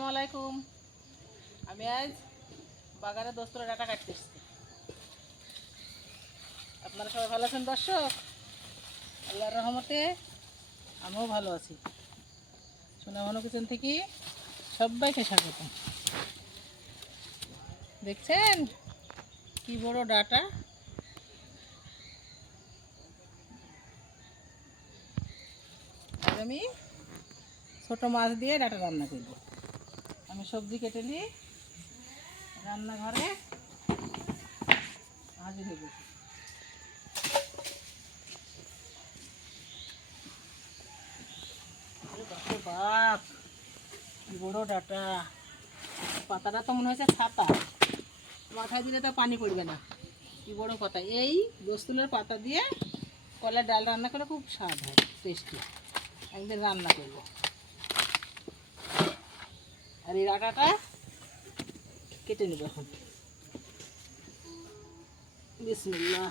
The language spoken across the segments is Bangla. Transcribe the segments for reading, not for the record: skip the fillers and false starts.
আসসালামু আলাইকুম। আমি আজ বাগানে দোস্তরা ডাটা কাটতে এসেছি। আপনারা সবাই ভালো আছেন দর্শক? আল্লাহর রহমতে আমিও ভালো আছি। সোনামনো কিচেন থেকে সবাইকে স্বাগত। দেখছেন কি বড় ডাটা। আর আমি ছোটো মাছ দিয়ে ডাটা রান্না করব। আমি সবজি কেটে নিয়ে রান্নাঘরে হাজির হয়ে গেছি। বাপ কি বড় ডাটা, পাতাটা তো মনে হচ্ছে ছাতা, মাথায় দিলে তো পানি পড়বে না। কি বড় পাতা, এই দোস্তুলের পাতা দিয়ে কলার ডাল রান্না করে খুব স্বাদ হয়, টেস্টি। একদিন রান্না করব। আর এই ডাটাটা কেটে নেব এখন। বিসমিল্লাহ।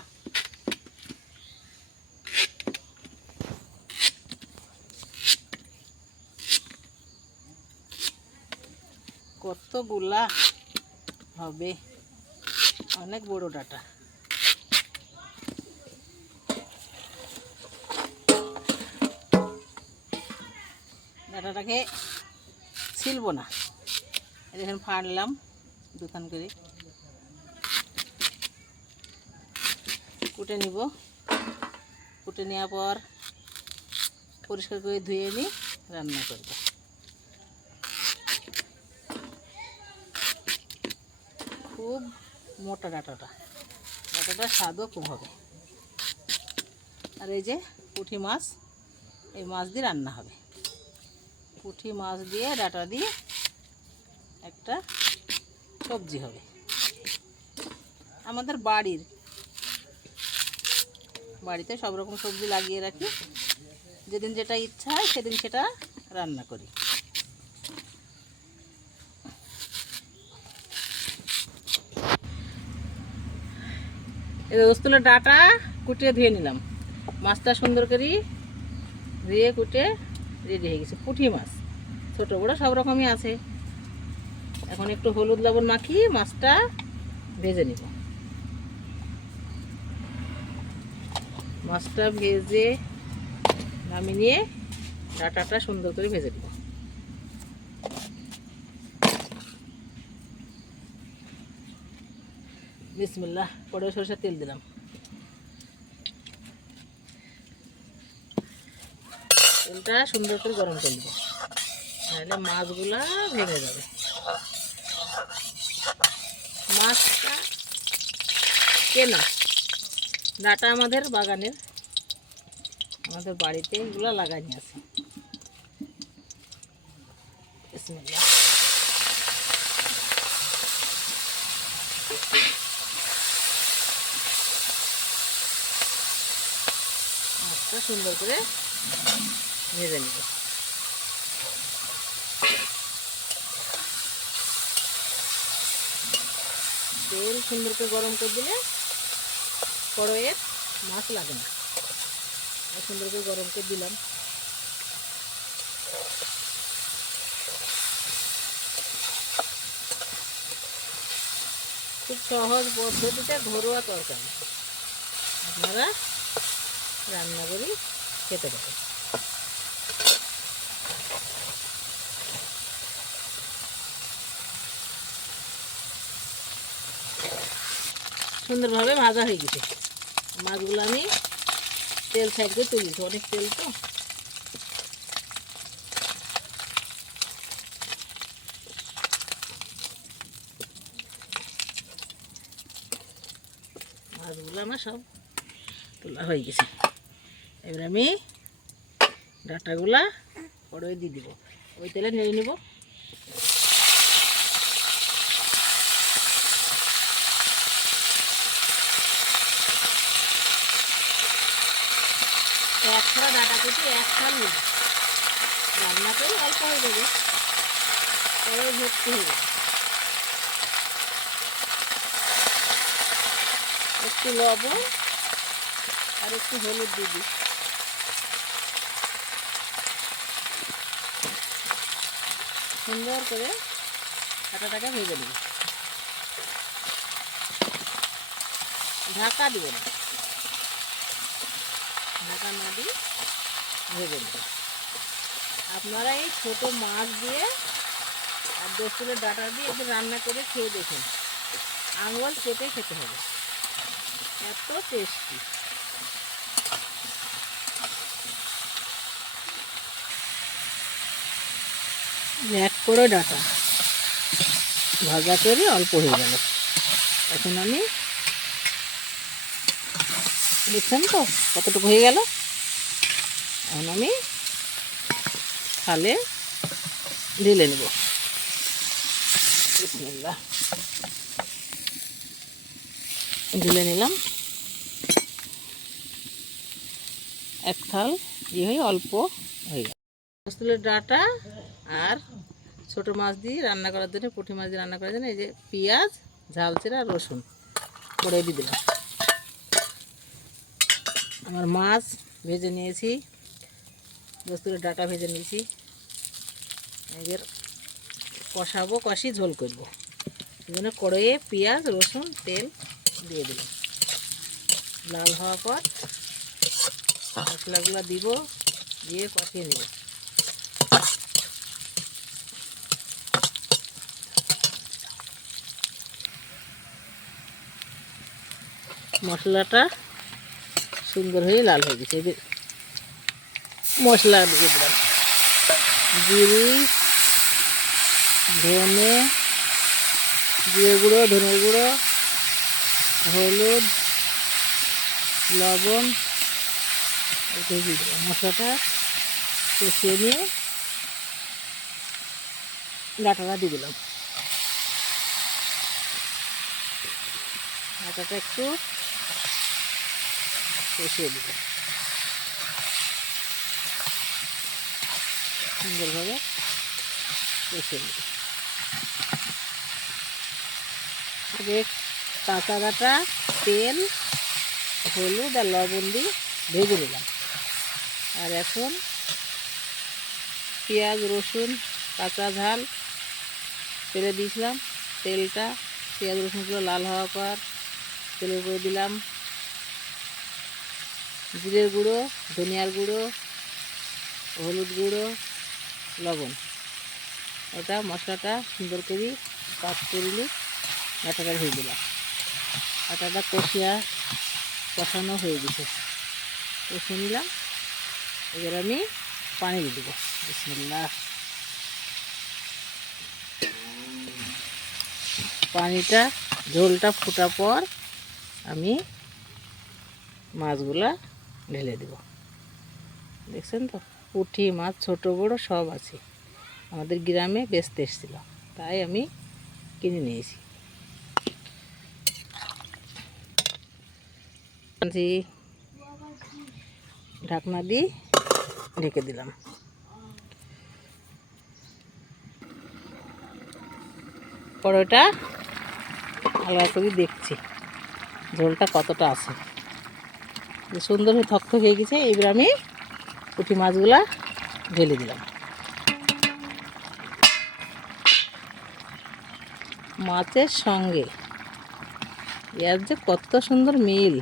কতগুলা হবে, অনেক বড় ডাটা। ডাটাটাকে ছিলব না, এখন ফাড়লাম দুখান করে, কুটে নিব। কুটে নেওয়ার পর পরিষ্কার করে ধুয়ে নিই, রান্না করব। খুব মোটা ডাটাটা, ডাটাটার স্বাদও খুব হবে। আর এই যে পুঁটি মাছ, এই মাছ দিয়ে রান্না হবে। পুঁটি মাছ দিয়ে ডাটা দিয়ে একটা সবজি হবে। আমাদের বাড়িতে সব রকম সবজি লাগিয়ে রাখি, যেদিন যেটা ইচ্ছা হয় সেদিন সেটা রান্না করি। এই দোস্তুলের ডাটা কুটিয়ে ধুয়ে নিলাম, মাছটা সুন্দর করে ধুয়ে কুটে রেডি হয়ে গেছে। পুঁটি মাছ ছোটো বড়ো সব রকমই আছে। এখন একটু হলুদ লবণ মাখিয়ে মাছটা ভেজে নিব। মাছটা ভেজে নামিয়ে নিয়ে ডাটাটা সুন্দর করে ভেজে দিব। বিসমিল্লাহ। কড়াই সরষের তেল দিলাম। তেলটা সুন্দর করে গরম করে দেবো, নাহলে মাছগুলা ভেঙে যাবে। মাছটা কেনা, ডাটা আমাদের বাগানের, আমাদের বাড়িতে এগুলো লাগানি আছে। বিসমিল্লাহ। মাছটা সুন্দর করে ভেজে নিব। তেল সুন্দর করে গরম করে দিলে কড়াইয়ের মাছ লাগে না। সুন্দর করে গরম করে দিলাম। খুব সহজ পদ্ধতিতে ঘরোয়া তরকারি, আপনারা রান্না করে খেতে পারেন। সুন্দরভাবে ভাজা হয়ে গেছে মাছগুলো। আমি তেল সাইড করে তুলেছি, অনেক তেল তো। মাছগুলো আমার সব তোলা হয়ে গেছে। এবার আমি ডাটাগুলা কড়াই দিয়ে দিব, ওই তেলে নেড়ে নিব। এক ছাড়া ডাটা কেটে এক ছাড় নেব, রান্না করে অল্প হয়ে যাবে, কড়াই ভর্তি হয়ে যাবে। একটু লবণ আর একটু হলুদ দিয়ে দিই। সুন্দর করে ডাঁটাটাকে ভেজে নেব। ঢাকা দিব না, ঢাকা না দিয়ে ভেজে নেব। আপনারা এই ছোট মাছ দিয়ে আর 10 কিলো ডাঁটা দিয়ে একটু রান্না করে খেয়ে দেখুন, আঙুল চেপে খেতে হবে, এত টেস্টি। এক করে ডাঁটা ভাজা করে অল্প হয়ে গেল। এখন আমি দেখছেন তো কতটুকু হয়ে গেল। এখন আমি থালে ঢেলে নেব। বিসমিল্লাহ, ঢেলে নিলাম। এক থাল দিয়ে হয়ে অল্প হয়ে গেল। পোস্তলের ডাঁটা আর ছোটো মাছ দিয়ে রান্না করার জন্য, পুঁটি মাছ দিয়ে রান্না করার জন্য এই যে পেঁয়াজ, ঝালচিরা, রসুন করে দিয়ে দিলাম। আমার মাছ ভেজে নিয়েছি, পোস্তলের ডাঁটা ভেজে নিয়েছি। এদের কষাবো, কষি ঝোল করবো। এই জন্য কড়াইয়ে পেঁয়াজ, রসুন, তেল দিয়ে দিলাম। লাল হওয়ার পর মশলাগুলো দিব, দিয়ে কষিয়ে নেব। মশলাটা সুন্দর হয়ে লাল হয়ে গেছে। এদের মশলা দিয়ে দিলাম জিরে, ধনে, জিরে গুঁড়ো, ধনে গুঁড়ো, হলুদ, লবণ দিয়ে দিলাম। মশলাটা কষিয়ে নিয়ে ডাঁটাটা দিয়ে দিলাম। ডাঁটাটা একটু কষিয়ে দিলাম সুন্দরভাবে, কষিয়ে দিলাম। এবার কাঁচা ডাঁটা তেল, হলুদ আর লবণ দিয়ে ভেজে নিলাম। আর এখন পেঁয়াজ, রসুন, কাঁচা ঝাল তেলে দিয়েছিলাম। তেলটা পেঁয়াজ রসুনগুলো লাল হওয়ার পর তেলের উপরে দিলাম জিরের গুঁড়ো, ধনিয়ার গুঁড়ো, হলুদ গুঁড়ো, লবণ। ওটা মশলাটা সুন্দর করে কাট করলে ডাঁটাটা ভেজে দিলাম। ডাঁটাটা কষানো হয়ে গেছে, কষিয়ে নিলাম। এবার আমি পানি দিয়ে দেবো। বিসমিল্লাহ। পানিটা ঝোলটা ফোটা পর আমি মাছগুলা ঢেলে দেব। দেখছেন তো পুঁটি মাছ ছোট বড় সব আছে। আমাদের গ্রামে বেচতে এসেছিল, তাই আমি কিনে নিয়েছি। ঢাকনা দিয়ে ঢেকে দিলাম। পরোটা আলাদা করে দেখছি ঝোলটা কতটা আছে, সুন্দর হয়ে থকথক হয়ে গেছে। এবার আমি পুঁটি মাছগুলা ঢেলে দিলাম। মাছের সঙ্গে এর যে কত সুন্দর মিল,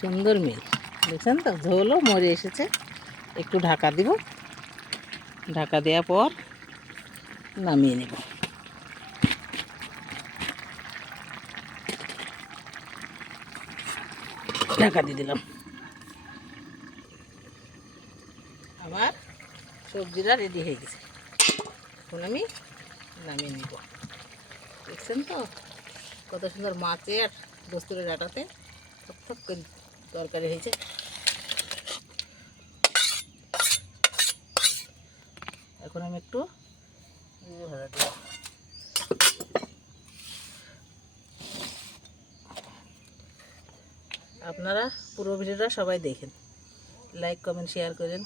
সুন্দর মিল। দেখছেন তো ঝোলও মরে এসেছে। একটু ঢাকা দিব, ঢাকা দেওয়ার পর নামিয়ে নেব। ঢাকা দিয়ে দিলাম। আমার সবজিটা রেডি হয়ে গেছে, এখন আমি নামিয়ে নিব। দেখছেন তো কত সুন্দর মাছে আর দোস্তুরের ডাঁটাতে থক করে তরকারি হয়েছে। এখন আমি একটু ভাজা দেব। আপনারা পুরো ভিডিওটা সবাই দেখেন, লাইক কমেন্ট শেয়ার করেন।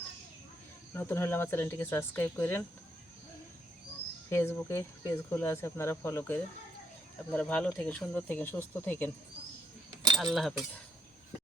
নতুন হলে আমার চ্যানেলটিকে সাবস্ক্রাইব করেন। ফেসবুকে পেজ খোলা আছে, আপনারা ফলো করেন। আপনারা ভালো থাকেন, সুন্দর থাকেন, সুস্থ থাকেন। আল্লাহ হাফেজ।